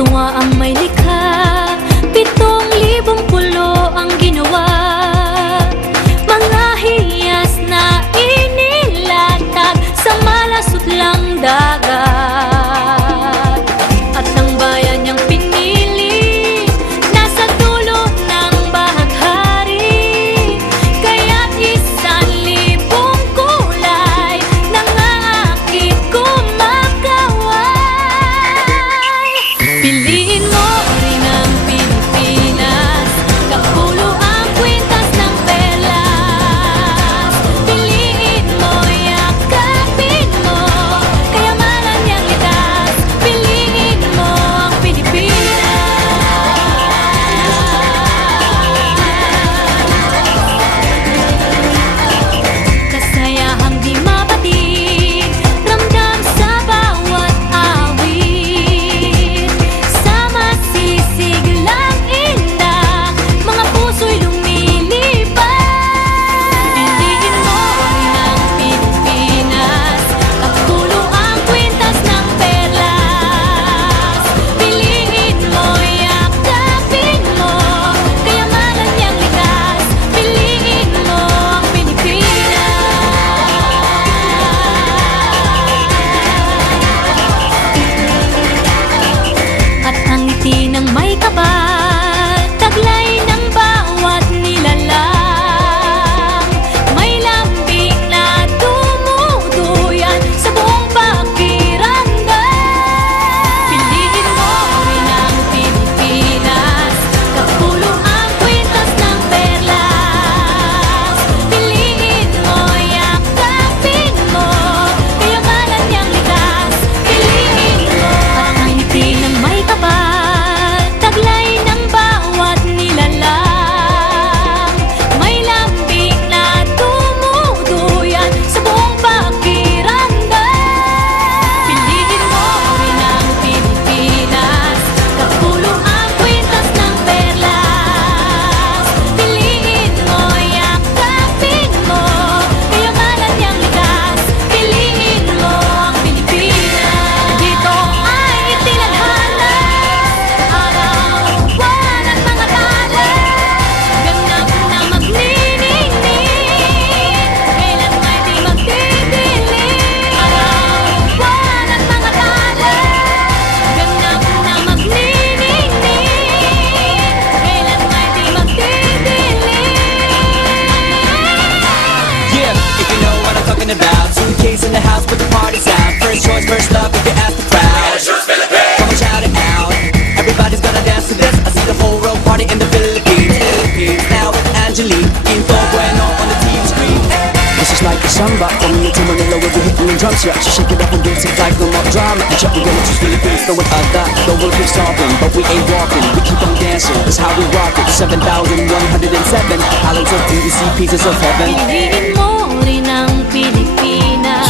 tuwa ang may likha, 7,000 pulo ang ginawa. Mga hiyas na inilatag sa malasot lang dagat. At ang bayan niyang pinili nasa dulo ng bahaghari. Kaya't 1,000 kulay nangaakit kumakaway. Piliin mo rin ang Pilipinas, kapulo ang kwintas ng perlas. Piliin mo, yakapin mo, kayamanan niyang likas. Piliin mo ang Pilipinas. Kasayahang di mapatid, ramdam sa bawat awit. Sama sisig lang indah, mga puso'y lumilipad. Piliin mo rin ang Pilipinas, kapulo ang kwintas ng perlas. Piliin mo, yakapin mo, kayamanan niyang likas. Piliin mo ang Pilipinas. At ang ngiti ng may kapal, taglay ng bawat nilalang. May lambing na dumuduyan sa buong pakiramdam. Piliin mo rin ang Pilipinas, kapulo ang kwintas ng perlas. Piliin mo, yakapin mo, kayamanan niyang likas. Piliin mo. At ang ngiti ng may kapal, taglay ng bawat nilalang. May lambing na dumuduyan sa buong pakiramdam. Piliin mo rin ang Pilipinas, kapulo ang kwintas ng perlas. Piliin mo, yakapin mo, kayamanan niyang likas. Piliin mo ang Pilipinas. Dito ay itinadhana, araw-buwan at mga tala. Ganap na magniningning, kailan may di magdidilim. Araw-buwan at mga tala. Ganap na magniningning, kailan may di magdidilim. Yeah, if you know what I'm talking about. Suitcase in the house, put the party sound. First choice, first love, if you ask the crowd. Come on, shout it out. Everybody's gonna dance to this. I see the whole world party in the Philippines. Now with Angelique, Quinto Bueno on the TV screen. This is like a samba, coming into Manila with the hitting the drums. Yeah, so shake it up and dance it like no more drama. And check, we're gonna choose Philippines, throw it at that. Though we'll keep stopping, but we ain't walking. We keep on dancing, that's how we rock it. 7,107 islands of DDC, pieces of heaven. Piliin mo rin ang Pilipinas.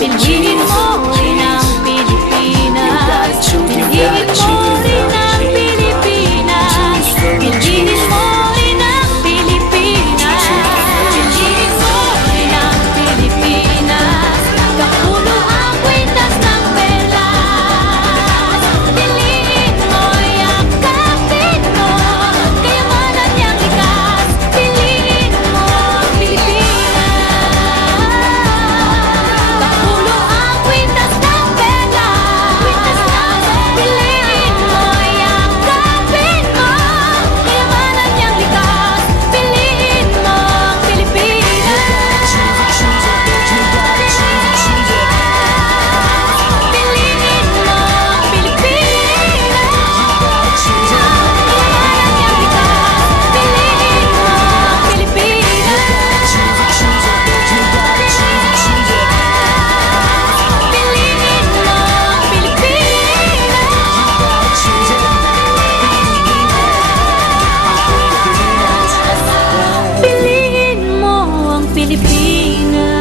Piliin mo rin ang Pilipinas. Piliin mo rin ang Pilipinas. Piliin mo rin ang Pilipinas. Piliin mo rin ang Pilipinas. Kapulo ang kwintas ng perlas. Piliin mo, yakapin mo, kayamanan niyang likas. Piliin mo ang Pilipinas. Kapulo ang kwintas ng perlas. Piliin mo, yakapin mo, kayamanan niyang likas. Piliin mo ang Pilipinas. Piliin mo ang Pilipinas. Kayamanan niyang likas. Piliin mo ang Pilipinas. Piliin mo ang Pilipinas. Piliin mo ang Pilipinas.